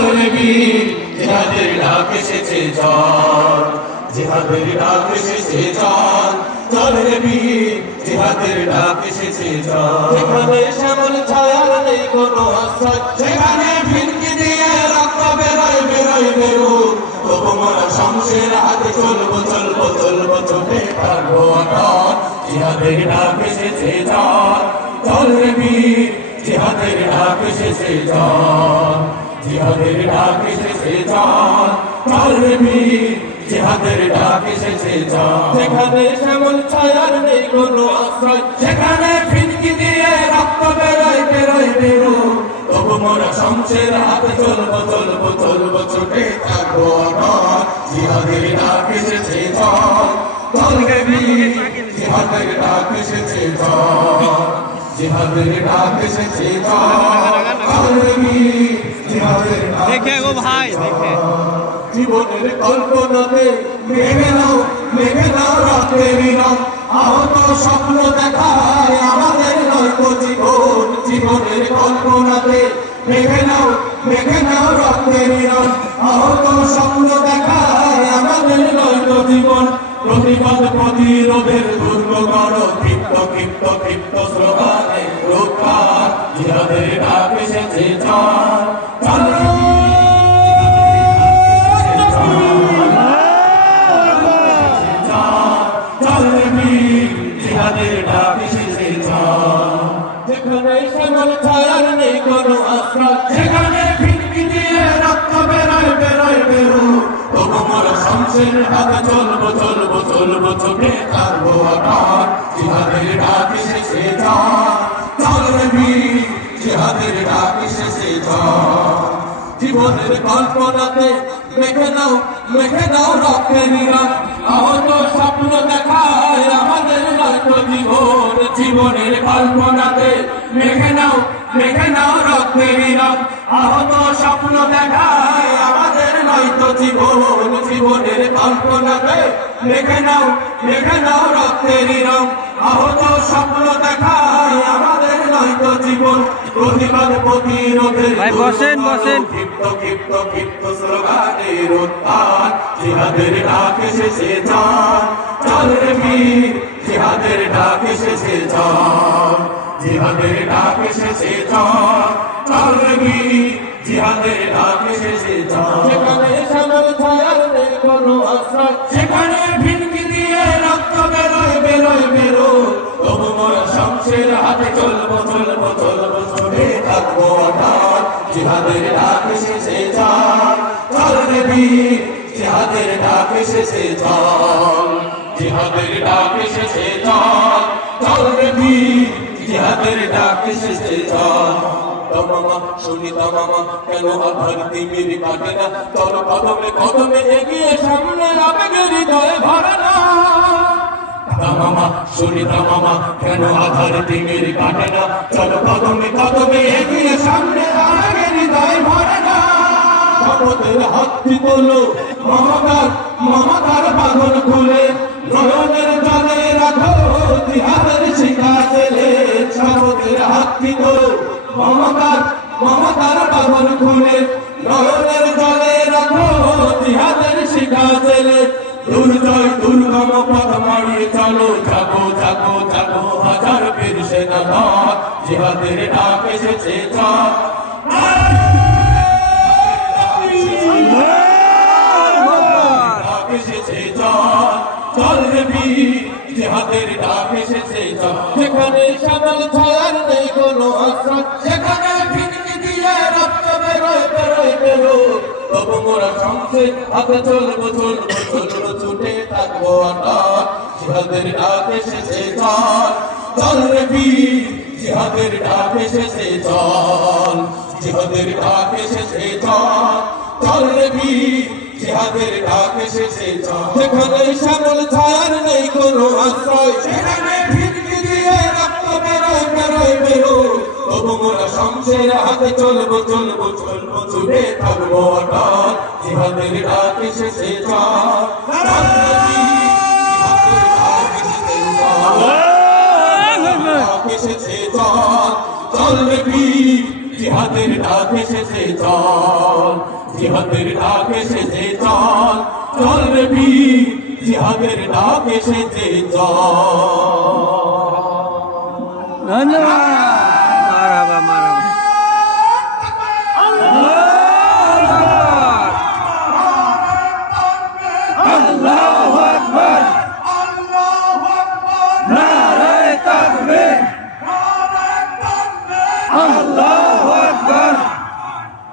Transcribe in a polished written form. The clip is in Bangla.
চল রে বীর জিহাদের ডাক এসেছে চল জিহাদের ডাক এসেছে চল চল রে বীর জিহাদের ডাক এসেছে চল যেখানে শ্যামল ছায়ার নেই কোনো আশ্রয় সেখানে ফিরকি দিয়ে রক্ত বেরোয় বেরোয় বেরো তবু মোরা শমশের হাতে চলবো চলবো চলবো চোখে থাকবো অটল জিহাদের ডাক এসেছে চল চল রে বীর জিহাদের ডাক এসেছে চল জিহাদের ডাক এসেছে চল চল রে বীর জিহাদের ডাক এসেছে চল যেখানে শ্যামল ছায়ার নেই কোনো আশ্রয় সেখানে ফিরকি দিয়ে রক্ত বেরোয় বেরোয় বেরো তবু মোরা শমশের হাতে চলবো চলবো চলবো ছুটে থাকবো অটল জিহাদের ডাক এসেছে চল চল রে বীর জিহাদের ডাক এসেছে চল জিহাদের ডাক এসেছে চল রে বীর জিহাদের ডাক দেখে গো ভাই দেখে জীবনের কল্পনাতে মেঘে নাও রাতের রং আহত স্বপ্ন দেখায় আমাদের নয়তো জীবন জীবনের কল্পনাতে মেঘে নাও রাতের রং আহত স্বপ্ন দেখায় আমাদের নয়তো জীবন প্রতিবাদ প্রতিরোধের দুর্গ গড় ক্ষিপ্ত ক্ষিপ্ত ক্ষিপ্ত স্লোগানে রোধকার জিহাদের ডাক এসেছে চল চল যেখানে শ্যামল ছায়ার নেই কোনো আশ্রয় সেখানে ফিরকি দিয়ে রক্ত বেরোয় বেরোয় বেরো তবু মোরা শমশের হাতে চলবো চলবো চলবো চোখে থাকবো অটল জিহাদের ডাক এসেছে চল রে বীর জিহাদের ডাক এসেছে চল জীবনের কল্পনাতে মেখে নাও রক্তের রং আহত স্বপ্ন দেখায় আমাদের নয়তো জীবন জীবনের কল্পনাতে মেখে নাও রক্তের রং আহত স্বপ্ন দেখায় আমাদের নয়তো জীবন জীবনের কল্পনাতে মেখে নাও রক্তের রং আহত স্বপ্ন দেখায় আমাদের নয়তো জীবন প্রতিবাদ প্রতিরোধের ভাই বসেন বসেন ক্ষিপ্ত ক্ষিপ্ত ক্ষিপ্ত স্লোগানে রোধকার জিহাদের ডাক এসেছে চল চল রে বীর জিহাদের ডাক এসেছে চল জিহাদের ডাক এসেছে চল চল রে বীর জিহাদের ডাক এসেছে চল যেখানে শ্যামল ছায়ার নেই কোনো আশ্রয় সেখানে ফিরকি দিয়ে রক্ত বেরোয় বেরোয় বেরো তবু মোরা শমশের হাতে চলবো চলবো চলবো চলে থাকবো অটল জিহাদের ডাক এসেছে চল চল রে বীর জিহাদের ডাক এসেছে চল জিহাদের ডাক এসেছে চল চল রে বীর জিহাদের ডাক এসেছে চল তমামা শুনি তমামা কেন আধার তিমির কাটে না চল কদমে কদমে এগিয়ে সামনে আবেগের হৃদয়ে ভরে না তমামা শুনি তমামা কেন আধার তিমির কাটে না চল কদমে কদমে এগিয়ে সামনে আবেগের হৃদয়ে ভরে না শপথের হাতটি তোলো মমতার বাঁধন খুলে নয়নের জলে রাখো জিহাদের শিখা ছেলে শপথের হাতটি তোলো মমতার বাঁধন খুলে নয়নের জলে রাখো জিহাদের শিখা ছেলে দুর্জয় দুর্গম পথ মারিয়ে চলো যাবো যাবো যাবো হাজার বীর সেনা দল জিহাদের ডাক এসেছে চল চল রে বীর জিহাদের ডাক এসেছে চল যেখানে শ্যামল ছায়ার নেই কোনো আশ্রয় সেখানে ফিরকি দিয়ে রক্ত বেরোয় বেরোয় বেরো তবু মোরা শমশের হাতে চলবো চলবো চলবো ছুটে থাকবো অটল জিহাদের ডাক এসেছে চল চল রে বীর জিহাদের ডাক এসেছে চল জিহাদের ডাক এসেছে চল চল রে বীর জিহাদের ডাক এসেছে চল যেখানে শ্যামল ছায়ার নেই কোনো আশ্রয় সেখানে ফিরকি দিয়ে রক্ত বেরোয় বেরোয় বেরো তবু মোরা শমশের হাতে চলবো চলবো চলবো ছুটে থাকবো অটল জিহাদের ডাক এসেছে চল চল রে বীর জিহাদের ডাক এসেছে চল ডাক এসেছে চল চল চল রে বীর জিহাদের ডাক এসেছে চল জিহাদের ডাক এসেছে চল চল রে বীর জিহাদের ডাক এসেছে চল ধন্যবাদ মারহাবা মারহাবা